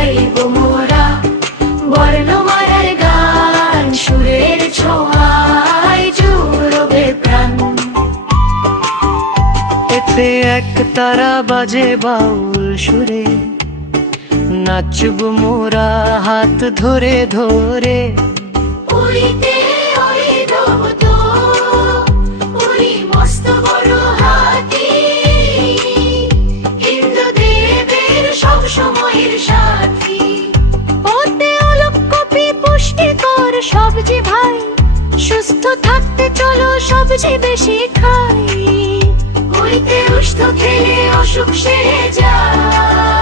গাইব মোরা বর্ণমালার গান, সুরের ছোঁয়ায় জুড়বে প্রাণ। এতে এক তারা বাজে বাউল সুরে, নাচব মোরা হাত ধরে ধরে। উড়িতে উড়িব তো উড়ি মস্ত বড় হাতি, ইন্দ্রদেবের সব সময়ের সাথী। ওতে অলক কপি পুষ্টিকর সবজি ভাই, সুস্থ থাকতে চলো সবজি বেশি খাই। উড়িতে উষ্ণ খেলে অসুখ সেরে যায়।